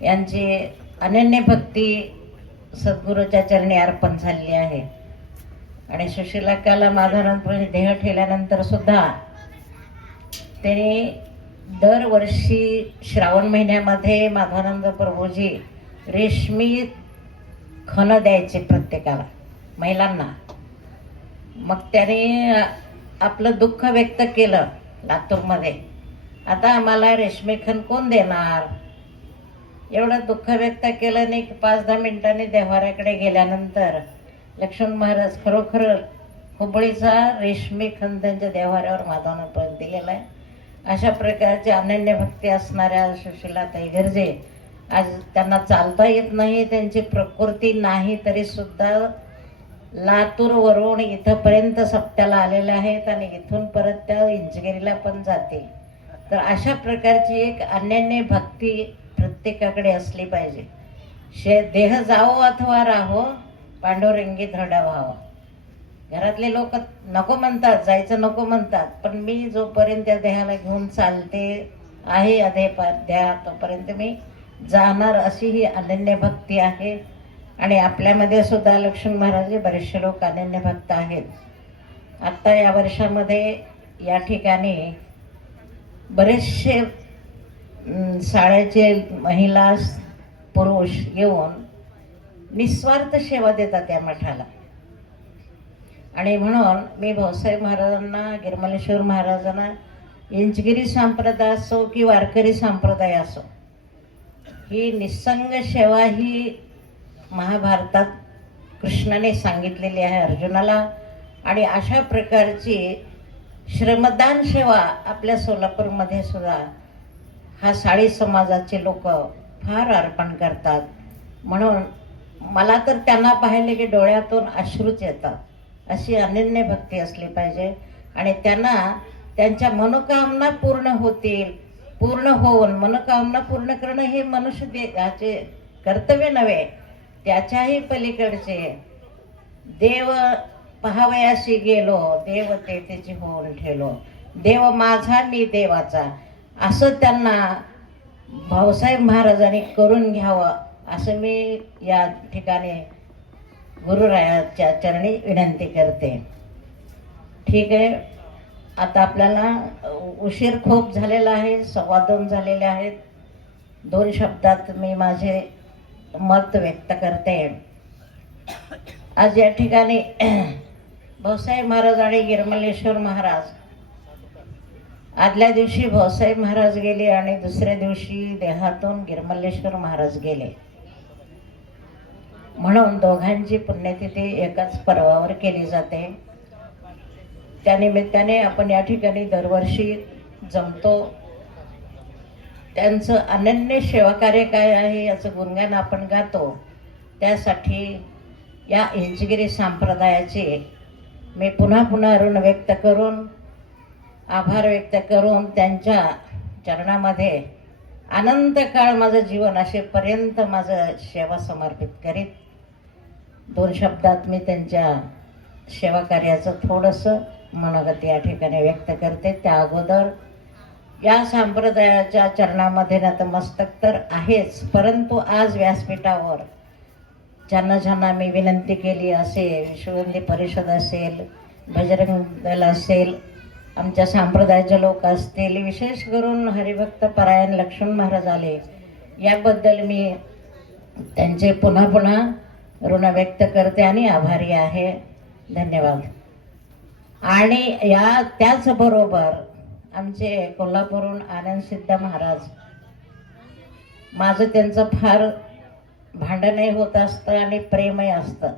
यांची अनन्य भक्ती सद्गुरूच्या चरणी अर्पण झालेली आहे. आणि सुशीलाक्काला माधवानंदप्रभूंनी देह ठेवल्यानंतर सुद्धा त्यांनी दरवर्षी श्रावण महिन्यामध्ये माधवानंद प्रभूजी रेशमी खण द्यायचे प्रत्येकाला, महिलांना. मग त्याने आपलं दुःख व्यक्त केलं लातूरमध्ये, आता आम्हाला रेशमी खण कोण देणार. एवढं दुःख व्यक्त केलं नाही की 5-10 मिनिटांनी देव्हाऱ्याकडे गेल्यानंतर लक्ष्मण महाराज खरोखर हुबळीचा रेशमी खण त्यांच्या देव्हाऱ्यावर माधवानंदपर्यंत दिलेला आहे. अशा प्रकारचे अनन्य भक्ती असणाऱ्या सुशीलाताई गर्जे, आज त्यांना चालता येत नाही, त्यांची प्रकृती नाही, तरी सुद्धा लातूरवरून इथंपर्यंत सप्त्याला आलेल्या आहेत आणि इथून परत त्या इंचगिरीला पण जातील. तर अशा प्रकारची एक अनन्य भक्ती प्रत्येकाकडे असली पाहिजे. देह जावो अथवा राहो, पांडुरंगी दृढ व्हावं. घरातले लोक नको म्हणतात, जायचं नको म्हणतात, पण मी जोपर्यंत त्या देहाला घेऊन चालते आहे अध्याय तोपर्यंत मी जाणार, अशी ही अनन्य भक्ती आहे. आणि आपल्यामध्ये सुद्धा लक्ष्मण महाराज बरेचसे लोक अनन्य भक्त आहेत. आत्ता या वर्षामध्ये या ठिकाणी बरेचसे शाळेचे महिला पुरुष येऊन निस्वार्थ सेवा देतात या मठाला. आणि म्हणून मी भाऊसाहेब महाराजांना, गिरमलेश्वर महाराजांना, इंचगिरी संप्रदाय असो की वारकरी संप्रदाय असो, ही निस्संग सेवा ही महाभारतात कृष्णाने सांगितलेली आहे अर्जुनाला. आणि अशा प्रकारची श्रमदान सेवा आपल्या सोलापूरमध्ये सुद्धा हा साळी समाजाचे लोक फार अर्पण करतात. म्हणून मला तर त्यांना पाहिले की डोळ्यातून अश्रूच येतात. अशी अनन्य भक्ती असली पाहिजे आणि त्यांना त्यांच्या मनोकामना पूर्ण होतील. पूर्ण होऊन मनोकामना पूर्ण करणं हे मनुष्य याचे कर्तव्य नव्हे, त्याच्याही पलीकडचे. देव पहावयाशी गेलो, देव तेथेची होऊन ठेलो, देव माझा मी देवाचा, असं त्यांना भाऊसाहेब महाराजांनी करून घ्यावं, असं मी या ठिकाणी गुरुरायाच्या चरणी विनंती करते. ठीक आहे, आता आपल्याला उशीर खूप झालेला आहे, 2:15 झालेले आहेत. 2 शब्दात मी माझे मत व्यक्त करते. आज या ठिकाणी भाऊसाहेब महाराज आणि गिरमलेश्वर महाराज, आदल्या दिवशी भाऊसाहेब महाराज गेले आणि दुसऱ्या दिवशी देहातून गिरमलेश्वर महाराज गेले. म्हणून दोघांची पुण्यतिथी एकाच पर्वावर केली जाते. त्यानिमित्ताने आपण या ठिकाणी दरवर्षी जमतो. त्यांचं अनन्य सेवाकार्य काय आहे याचं गुणगान आपण गातो. त्यासाठी या इंचगिरी संप्रदायाचे मी पुन्हा पुन्हा ऋण व्यक्त करून, आभार व्यक्त करून, त्यांच्या चरणामध्ये अनंत काळ माझं जीवन असेपर्यंत माझं सेवा समर्पित करीत. 2 शब्दात मी त्यांच्या सेवा कार्याचं थोडंसं मनोगत या ठिकाणी व्यक्त करते. त्या अगोदर या संप्रदायाच्या चरणामध्ये नतमस्तक तर आहेच, परंतु आज व्यासपीठावर ज्यांना ज्यांना मी विनंती केली असेल, विश्वहिंदी परिषद असेल, बजरंग दल असेल, आमच्या संप्रदायाचे लोक असतील, विशेष करून हरिभक्त परायण लक्ष्मण महाराज आले, याबद्दल मी त्यांचे पुन्हा पुन्हा ऋण व्यक्त करते आणि आभारी आहे. धन्यवाद. आणि त्याचबरोबर आमचे कोल्हापूरहून आनंद सिद्ध महाराज, माझं त्यांचं फार भांडणही होत असतं आणि प्रेमही असतं.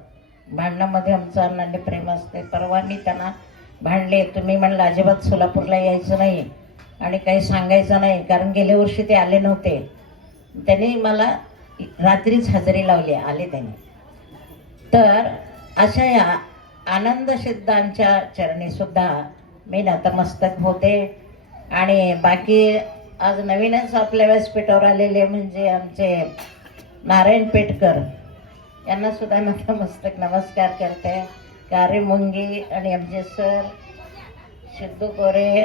भांडणामध्ये आमचं अनन्य प्रेम असते. परवा मी त्यांना भांडले, तुम्ही म्हणलं अजिबात सोलापूरला यायचं नाही आणि काही सांगायचं नाही, कारण गेल्या वर्षी ते आले नव्हते. त्यांनी मला रात्रीच हजेरी लावली, आले त्यांनी. तर अशा या आनंद सिद्धांच्या चरणी सुद्धा मी नतमस्तक होते. आणि बाकी आज नवीनच आपल्या व्यासपीठावर आलेले म्हणजे आमचे नारायण पेटकर, यांना सुद्धा नतमस्तक नमस्कार करते. कार्य मुंगी आणि आमचे सर सिद्धू कोरे,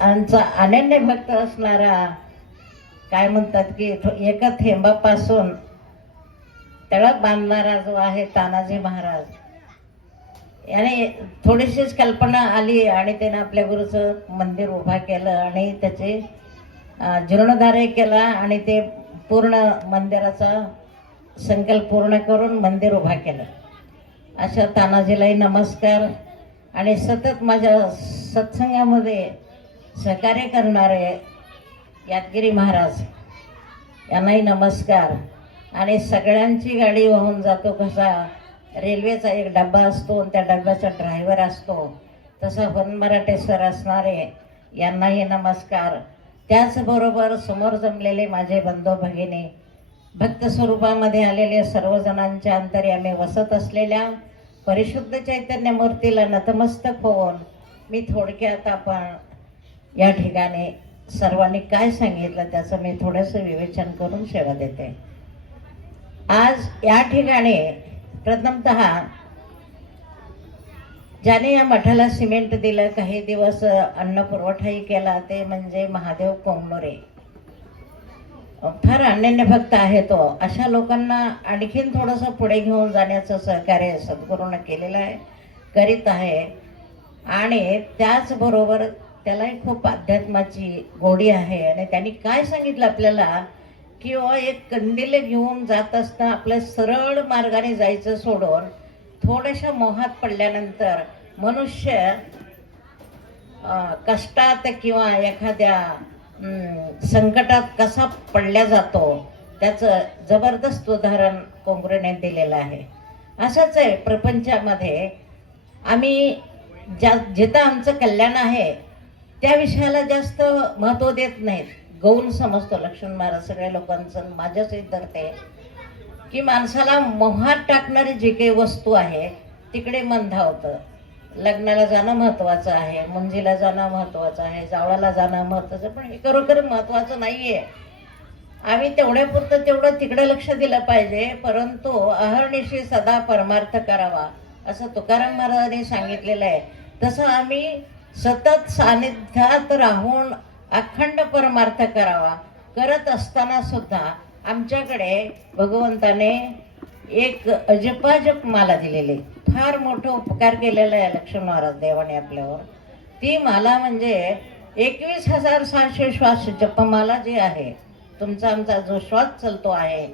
आमचा अनन्य भक्त असणारा काय म्हणतात की एका थेंबापासून तळप बांधणारा जो आहे तानाजी महाराज, याने थोडीशीच कल्पना आली आणि त्यानं आपल्या गुरुचं मंदिर उभा केलं आणि त्याचे जीर्णोद्धार केला आणि ते पूर्ण मंदिराचा संकल्प पूर्ण करून मंदिर उभा केलं. अशा तानाजीलाही नमस्कार. आणि सतत माझ्या सत्संगामध्ये सहकार्य करणारे यादगिरी महाराज यांनाही नमस्कार. आणि सगळ्यांची गाडी वाहून जातो कसा रेल्वेचा एक डब्बा असतो त्या डब्याचा ड्रायव्हर असतो, तसा मराठे सर असणारे यांनाही नमस्कार. त्याचबरोबर समोर जमलेले माझे बंधू भगिनी, भक्त स्वरूपामध्ये आलेले सर्वजणांच्या अंतर्यामी वसत असलेल्या परिशुद्ध चैतन्य मूर्तीला नतमस्तक होऊन मी थोडक्यात आपण या ठिकाणी सर्वांनी काय सांगितलं त्याचं मी थोडंसं विवेचन करून सेवा देते. आज या ठिकाणी प्रथमतः ज्याने या मठाला सिमेंट दिलं, काही दिवस अन्न पुरवठाही केला, ते म्हणजे महादेव कोंगनोरे. फार अनन्य भक्त आहे तो. अशा लोकांना आणखीन थोडंसं पुढे घेऊन जाण्याचं सहकार्य सद्गुरूंना केलेलं आहे, करीत आहे. आणि त्याचबरोबर त्यालाही खूप अध्यात्माची गोडी आहे. आणि त्यांनी काय सांगितलं आपल्याला की एक कंदील घेऊन जात असता आपल्या सरळ मार्गाने जायचं सोडून थोड्याशा मोहात पडल्यानंतर मनुष्य कष्टात किंवा एखाद्या संकटात कसा पडल्या जातो त्याचं जबरदस्त उदाहरण कोंगरेने दिलेलं आहे. असंच आहे प्रपंचामध्ये. आम्ही जिथं आमचं कल्याण आहे त्या विषयाला जास्त महत्त्व देत नाहीत, गौण समजतो. लक्ष्मण महाराज सगळ्या लोकांचं माझ्याच धरते की माणसाला मोहात टाकणारी जी काही वस्तू आहे तिकडे मन धावतं. लग्नाला जाणं महत्त्वाचं आहे, मुंजीला जाणं महत्त्वाचं आहे, जावळाला जाणं महत्त्वाचं, पण हे खरोखर महत्त्वाचं नाही आहे. आम्ही तेवढ्यापुरतं तेवढं तिकडे लक्ष दिलं पाहिजे, परंतु अहर्निशी सदा परमार्थ करावा असं तुकाराम महाराजांनी सांगितलेलं आहे. तसं आम्ही सतत सानिध्यात राहून अखंड परमार्थ करावा. करत असताना सुद्धा आमच्याकडे भगवंताने एक अजपाजप माला दिलेली, फार मोठं उपकार केलेला आहे लक्ष्मण महाराज देवाने आपल्यावर. ती माला म्हणजे 21,600 श्वास जपमाला जी आहे, तुमचा आमचा जो श्वास चालतो आहे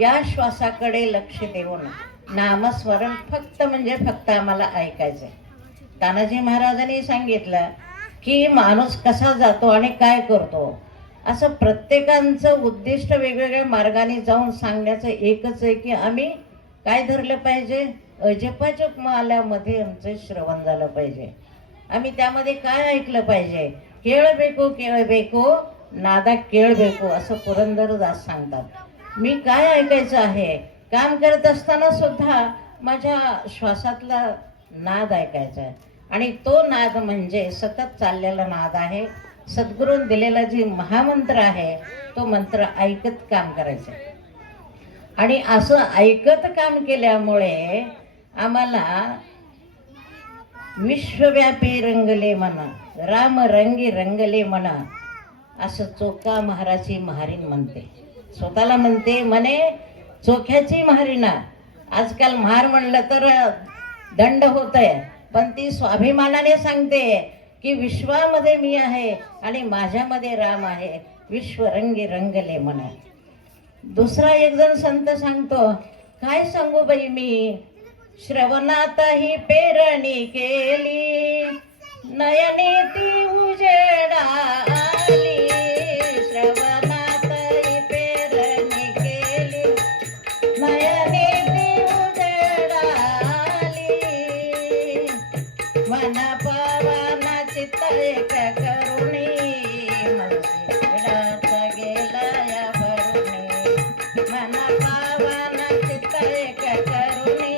या श्वासाकडे लक्ष देऊन नामस्मरण फक्त म्हणजे फक्त आम्हाला ऐकायचंय. तानाजी महाराजांनी सांगितलं की माणूस कसा जातो आणि काय करतो, असं प्रत्येकांचं उद्दिष्ट वेगवेगळ्या मार्गाने जाऊन सांगण्याचं एकच आहे की आम्ही काय धरलं पाहिजे, अजपाजप माल्यामध्ये आमचं श्रवण झालं पाहिजे. आम्ही त्यामध्ये काय ऐकलं पाहिजे, केळಬೇಕು केळಬೇಕು नादा केळಬೇಕು असं पुरंदरदास सांगतात. मी काय ऐकायचं आहे, काम करत असताना सुद्धा माझ्या श्वासातला नाद ऐकायचा आहे. आणि तो नाद म्हणजे सतत चाललेला नाद आहे. सद्गुरूंनी दिलेला जी महामंत्र आहे तो मंत्र ऐकत काम करायचं. आणि असं ऐकत काम केल्यामुळे आम्हाला विश्वव्यापी रंगले म्हणा, राम रंगी रंगले म्हणा असं चोखा महाराची महारीण म्हणते. स्वतःला म्हणते म्हणे चोख्याची महारीणा. आजकाल महार म्हणलं तर दंड होत आहे, पण ती स्वाभिमानाने सांगते की विश्वामध्ये मी आहे आणि माझ्यामध्ये राम आहे, विश्व रंगी रंगले म्हणा. दुसरा एक जण संत सांगतो, काय सांगू बाई मी, श्रवणात ही पेरणी केली, नयनी ती उजेडा आली. श्रवणात ही पेरणी केली, नयनी ती उजेडा आली. मन पवना चित्त एक करुणी, मनसिडाचा गेला या भरुणी. मन पवना चित्त एक करुणी,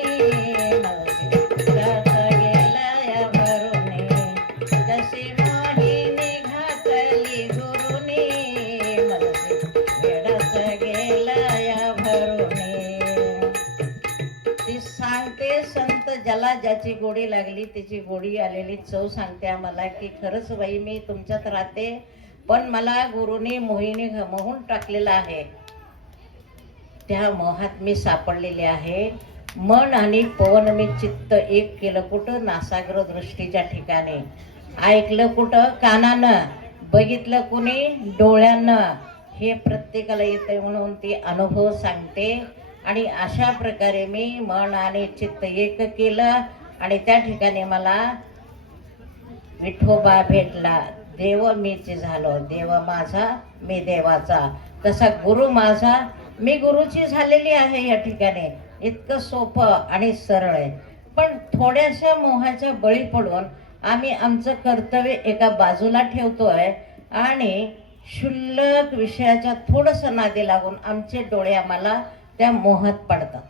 मनसिडाचा गेला या भरुणी. जशी मोहिनी घातली गुरुनी, मनसिडाचा गेला या भरुणी. ती सांगते संत, ज्याला ज्याची गोडी लागली त्याची गोडी आलेली चव सांगते आम्हाला की खरंच बाई मी तुमच्यात राहते पण मला गुरुनी मोहिनी मोहून टाकलेला आहे. त्या मोहात मी सापडलेले आहे. मन आणि पवन मी चित्त एक केलं कुठं? नासाग्र दृष्टीच्या ठिकाणी. ऐकलं कुठं? कानानं. बघितलं कुणी? डोळ्यानं. हे प्रत्येकाला येते म्हणून ती अनुभव सांगते. आणि अशा प्रकारे मी मन आणि चित्त एक केलं आणि त्या ठिकाणी मला विठोबा भेटला. देव मीच झालो, देव माझा मी देवाचा. तसा गुरु माझा मी गुरुची झालेली आहे. या ठिकाणी इतकं सोपं आणि सरळ आहे. पण थोड्याशा मोहाच्या बळी पडून आम्ही आमचं कर्तव्य एका बाजूला ठेवतोय आणि क्षुल्लक विषयाच्या थोडंसं नादी लागून आमचे डोळे आम्हाला त्या मोहात पडतात.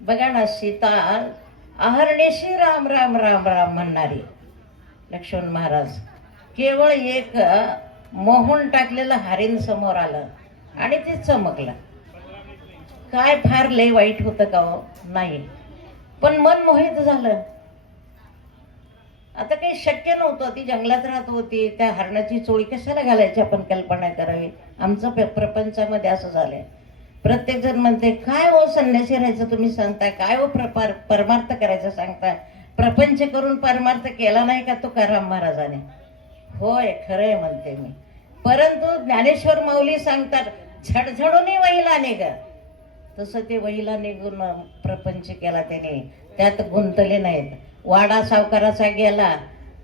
बघा ना, सीता अहर्निशी राम राम राम राम म्हणणारी लक्ष्मण महाराज, केवळ एक मोहून टाकलेलं हरिण समोर आलं आणि ते चमकलं. काय फार लय वाईट होतं का हो? नाही, पण मन मोहित झालं. आता काही शक्य नव्हतं. ती जंगलात राहत होती, त्या हरणाची चोळी कशाला घालायची आपण कल्पना करावी. आमचं प्रपंचामध्ये असं झालंय. प्रत्येक जण म्हणते, काय हो संन्यासी राहायचं तुम्ही सांगताय, काय हो परमार्थ करायचं सांगताय. प्रपंच करून परमार्थ केला नाही का तुकाराम महाराजाने? होय, खरंय म्हणते मी. परंतु ज्ञानेश्वर माऊली सांगतात, झडझडून वहिला निघ. तसं ते वहिला निघून प्रपंच केला त्याने, त्यात गुंतले नाहीत. वाडा सावकाराचा गेला,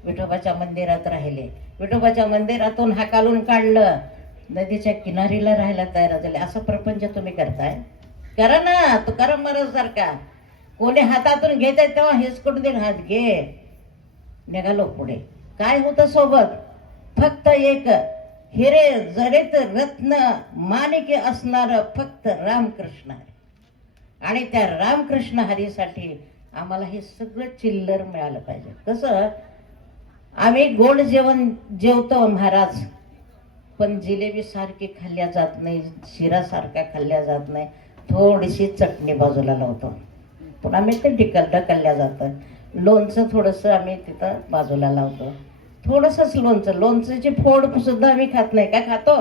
विठोबाच्या मंदिरात राहिले. विठोबाच्या मंदिरातून हाकालून काढलं, नदीच्या किनारीला राहायला तयार झाले. असं प्रपंच तुम्ही करताय? करा ना तुकाराम महाराज सारखा. कोणी हातातून घेत आहे तेव्हा हिसकून देईन, हात घे. निघालो पुढे. काय होतं सोबत? फक्त एक हिरे जडित रत्न माणिके असणार फक्त रामकृष्ण हरी. आणि त्या रामकृष्ण हरीसाठी आम्हाला हे सगळं चिल्लर मिळालं पाहिजे. कसं? आम्ही गोड जेवण जेवतो महाराज, पण जिलेबी सारखी खाल्ल्या जात नाही, शिरा सारखा खाल्ल्या जात नाही. थोडीशी चटणी बाजूला लावतो, पुन्हा मी ते ढकलल्या जातं. लोणचं थोडंसं आम्ही तिथं बाजूला लावतो, थोडंसंच लोणचं. लोणच्याची फोड सुद्धा आम्ही खात नाही. का खातो?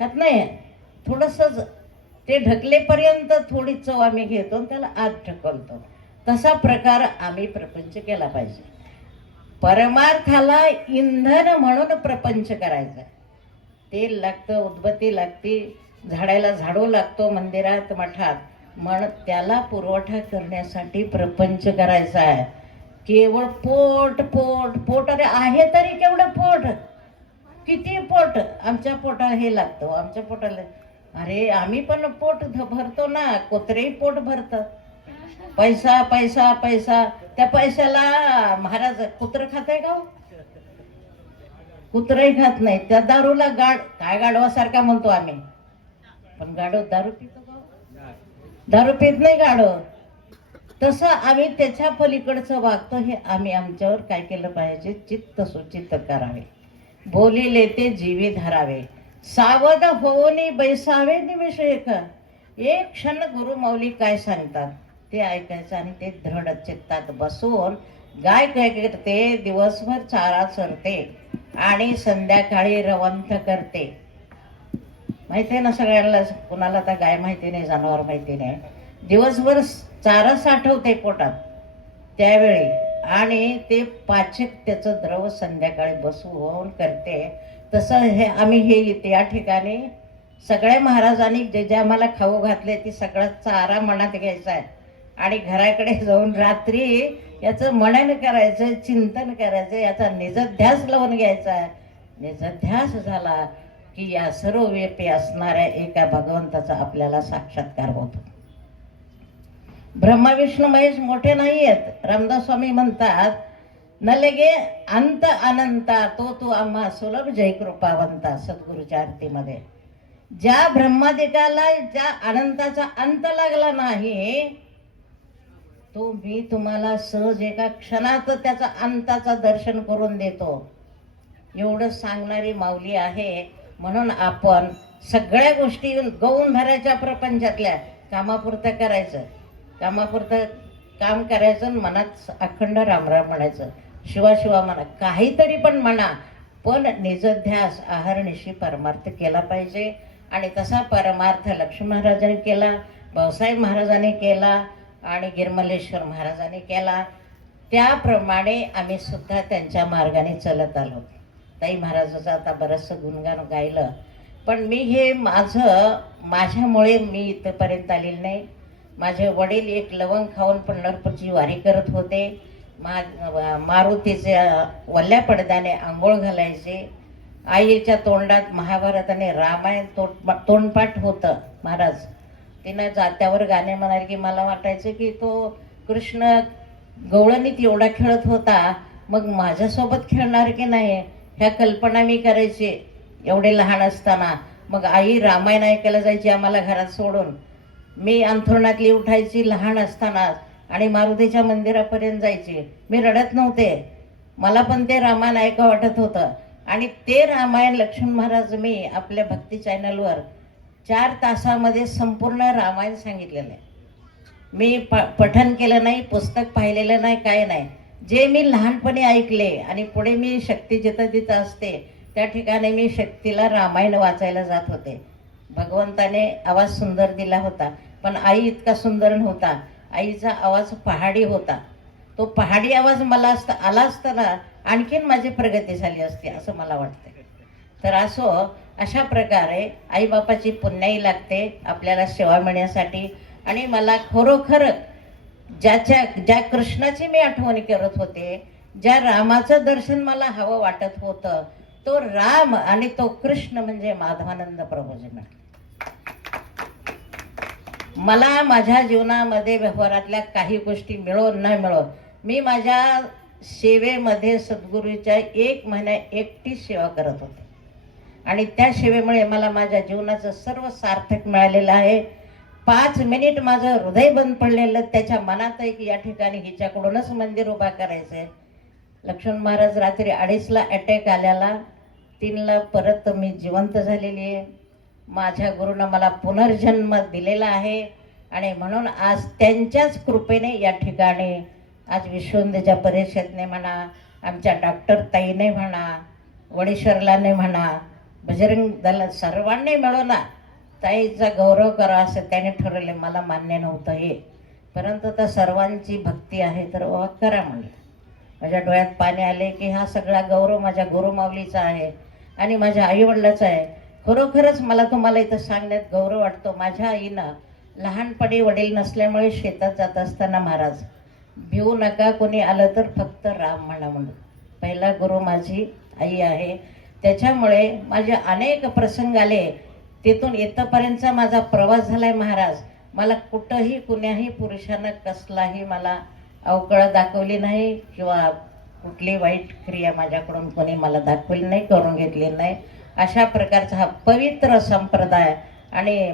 खात नाही. थोडंसंच ते ढकलेपर्यंत थोडी चव आम्ही घेतो, त्याला आत ढकलतो. तसा प्रकार आम्ही प्रपंच केला पाहिजे. परमार्थाला इंधन म्हणून प्रपंच करायचा. तेल लागतं, उदबत्ती लागते, झाडायला झाडू लागतो मंदिरात मठात, म्हणून त्याला पुरवठा करण्यासाठी प्रपंच करायचा आहे. केवळ पोट पोट पोट. अरे आहे तरी केवढं पोट? किती पोट? आमच्या पोटाला हे लागतं, आमच्या पोटाला. अरे आम्ही पण पोट भरतो ना, कुत्रेही पोट भरतं. पैसा पैसा पैसा. त्या पैशाला महाराज कुत्र खाते का? कुत्रही खात नाही. त्या दारूला काय गाढवासारखा म्हणतो आम्ही, पण गाढव दारू पितो का? दारू पित नाही गाढव. तसं आम्ही त्याच्या पलीकडचं वागतो. हे आम्ही आमच्यावर काय केलं पाहिजे? चित्त सुचित्त करावे, बोलिले ते जीवी धरावे, सावध होऊनी बैसावे निमिष एक. एक क्षण गुरु माऊली काय सांगतात ते ऐकायचं आणि ते दृढ चित्तात बसून. गाय काय करते? दिवसभर चारा चरते आणि संध्याकाळी रवंथ करते. माहिती आहे ना सगळ्यांना? कुणाला तर गाय माहिती नाही, जनावर माहिती नाही. दिवसभर चारा साठवते पोटात त्यावेळी, आणि ते पाचक त्याचं द्रव संध्याकाळी बसून करते. तसं हे आम्ही हे या ठिकाणी सगळ्या महाराजांनी जे जे आम्हाला खाऊ घातले ती सगळा चारा मनात घ्यायचा आहे आणि घराकडे जाऊन रात्री याचं मनन करायचं, चिंतन करायचं, याचा निजध्यास लावून घ्यायचा आहे. निजध्यास झाला की या सर्व व्यापी असणाऱ्या एका भगवंताचा आपल्याला साक्षात्कार होतो. ब्रह्मा विष्णू महेश मोठे नाही आहेत. रामदास स्वामी म्हणतात, न लगे अंत अनंता तो तू आम्हा सुलभ जय कृपावंता. सद्गुरूच्या आरतीमध्ये ज्या ब्रह्मादिकाला ज्या अनंताचा अंत लागला नाही, तो मी तुम्हाला सहज एका क्षणात त्याचा अंताचा दर्शन करून देतो, एवढं सांगणारी माऊली आहे. म्हणून आपण सगळ्या गोष्टी गौण धरायच्या प्रपंचातल्या. कामापुरतं करायचं, कामापुरतं काम करायचं, मनात अखंड रामराम म्हणायचं, शिवा शिवा म्हणा, काहीतरी पण म्हणा. पण निजध्यास आहारनिशी परमार्थ केला पाहिजे. आणि तसा परमार्थ लक्ष्मण महाराजांनी केला, भाऊसाहेब महाराजांनी केला आणि गिरमलेश्वर महाराजांनी केला. त्याप्रमाणे आम्ही सुद्धा त्यांच्या मार्गाने चलत आलो. ताई महाराजाचं आता बरंचसं गुणगान गायलं, पण मी हे माझ्यामुळे मी इथपर्यंत आलेली नाही. माझे वडील एक लवंग खाऊन पंढरपूरची वारी करत होते. मारुतीच्या वल्ल्या पडद्याने आंघोळ घालायचे. आईच्या तोंडात महाभारत आणि रामायण तोंडपाठ होतं. महाराज तिनं जात्यावर गाणे म्हणाले की मला वाटायचं की तो कृष्ण गवळणीत एवढा खेळत होता, मग माझ्यासोबत खेळणार की नाही ह्या कल्पना मी करायची एवढे लहान असताना. मग आई रामायण ऐकायला जायची आम्हाला घरात सोडून. मी अंथरुणातली उठायची लहान असताना आणि मारुतीच्या मंदिरापर्यंत जायची. मी रडत नव्हते, मला पण ते रामायण ऐका वाटत होतं. आणि ते रामायण लक्ष्मण महाराज मी आपल्या भक्ती चॅनलवर 4 तासामध्ये संपूर्ण रामायण सांगितलेलं आहे. मी पठण केलं नाही, पुस्तक पाहिलेलं नाही, काय नाही. जे मी लहानपणी ऐकले आणि पुढे मी शक्ती जिथं जिथं असते त्या ठिकाणी मी शक्तीला रामायण वाचायला जात होते. भगवंताने आवाज सुंदर दिला होता, पण आई इतका सुंदर नव्हता. आईचा आवाज पहाडी होता. तो पहाडी आवाज मला आला असताना आणखीन माझी प्रगती झाली असते असं मला वाटतं. तर अशा प्रकारे आईबापाची पुण्याई लागते आपल्याला सेवा मिळण्यासाठी. आणि मला खरोखर ज्या कृष्णाची मी आठवण करत होते, ज्या रामाचं दर्शन मला हवं वाटत होतं, तो राम आणि तो कृष्ण म्हणजे माधवानंद प्रभूजी मिळाले. मला माझ्या जीवनामध्ये व्यवहारातल्या काही गोष्टी मिळो न मिळो, मी माझ्या सेवेमध्ये सद्गुरूच्या 1 महिना एकटी सेवा करत होते. आणि त्या सेवेमुळे मला माझ्या जीवनाचं सर्व सार्थक मिळालेलं आहे. 5 मिनिट माझं हृदय बंद पडलेलं, त्याच्या मनात आहे की या ठिकाणी हिच्याकडूनच मंदिर उभा करायचंय. लक्ष्मण महाराज रात्री 2:30ला अटॅक आल्याला, 3ला परत मी जिवंत झालेली आहे. माझ्या गुरुनं मला पुनर्जन्म दिलेला आहे. आणि म्हणून आज त्यांच्याच कृपेने या ठिकाणी आज विश्वविद्याच्या परिषदेने म्हणा, आमच्या डॉक्टर ताईने म्हणा, वडीश्वरलाने म्हणा, बजरंग दल सर्वांनी मिळून ताईचा गौरव करा असं त्याने ठरवले. मला मान्य नव्हतं हे, परंतु तर सर्वांची भक्ती आहे तर करा म्हणलं. माझ्या डोळ्यात पाणी आले की हा सगळा गौरव माझ्या गुरुमाऊलीचा आहे आणि माझ्या आईवडिलाचा आहे. खरोखरच मला तुम्हाला इथं सांगण्यात गौरव वाटतो. माझ्या आईनं लहानपणी वडील नसल्यामुळे शेतात जात असताना महाराज भिवू नका, कोणी आलं तर फक्त राम म्हणा म्हणून पहिला गुरु माझी आई आहे. त्याच्यामुळे माझे अनेक प्रसंग आले. तिथून इथपर्यंतचा माझा प्रवास झालाय महाराज. मला कुठंही कुण्याही पुरुषानं कसलाही मला अवकळ दाखवली नाही किंवा कुठली वाईट क्रिया माझ्याकडून कोणी मला दाखवली नाही, करून घेतली नाही. अशा प्रकारचा हा पवित्र संप्रदाय आणि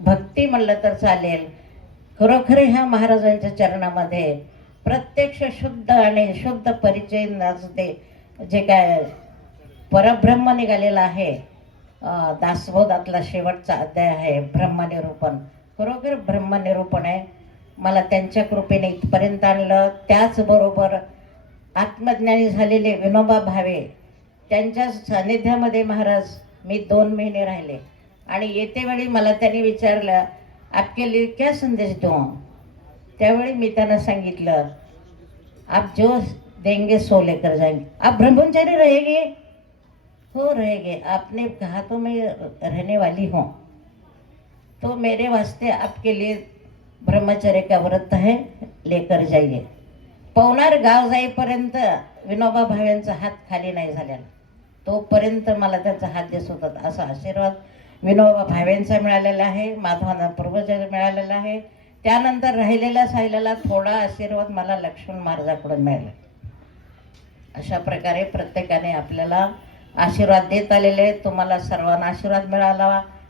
भक्ती म्हणलं तर चालेल. खरोखर ह्या महाराजांच्या चरणामध्ये प्रत्यक्ष शुद्ध आणि शुद्ध परिचय नसते. जे काय परब्रह्म निघालेला आहे, दासबोधातला शेवटचा अध्याय आहे ब्रह्मनिरूपण. खरोखर ब्रह्मनिरूपण आहे. मला त्यांच्या कृपेने इथपर्यंत आणलं. त्याचबरोबर आत्मज्ञानी झालेले विनोबा भावे त्यांच्या सानिध्यामध्ये महाराज मी 2 महिने राहिले. आणि येतेवेळी मला त्यांनी विचारलं आपके लिए क्या संदेश दूँ. त्यावेळी मी त्यांना सांगितलं आप जो देंगे सो लेकर जाएंगे. आप ब्रह्मचारी रहेंगे? हो रहेंगे. आपने कहा तो मैं रहने वाली हूँ, तो मेरे वास्ते आपके लिए ब्रह्मचर्य का व्रत है, लेकर जाइए. पवनार गाव जाईपर्यंत विनोबा भावेंचा हात खाली नाही झालेला. तोपर्यंत मला त्यांचा हात दिसत होता. असा आशीर्वाद विनोबा भावेंचा मिळालेला आहे, माधवानंद प्रभूंचा मिळालेला आहे. त्यानंतर राहिलेला थोडा आशीर्वाद मला लक्ष्मण महाराजांकडून मिळाला. अशा प्रकारे प्रत्येकाने आपल्याला आशीर्वाद देत आलेले. तुम्हाला सर्वांना आशीर्वाद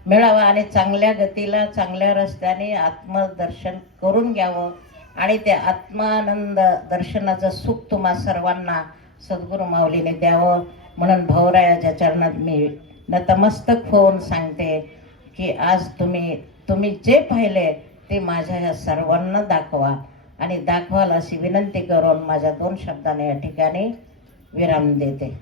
मिळावा आणि चांगल्या गतीला चांगल्या रस्त्याने आत्मदर्शन करून घ्यावं आणि ते आत्मानंद दर्शनाचं सुख तुम्हा सर्वांना सद्गुरू माऊलीने द्यावं. म्हणून भाऊरायाच्या चरणात मी नतमस्तक होऊन सांगते की आज तुम्ही जे पाहिले ते माझ्या ह्या सर्वांना दाखवा आणि दाखवाल अशी विनंती करून माझ्या 2 शब्दाने या ठिकाणी विराम देते.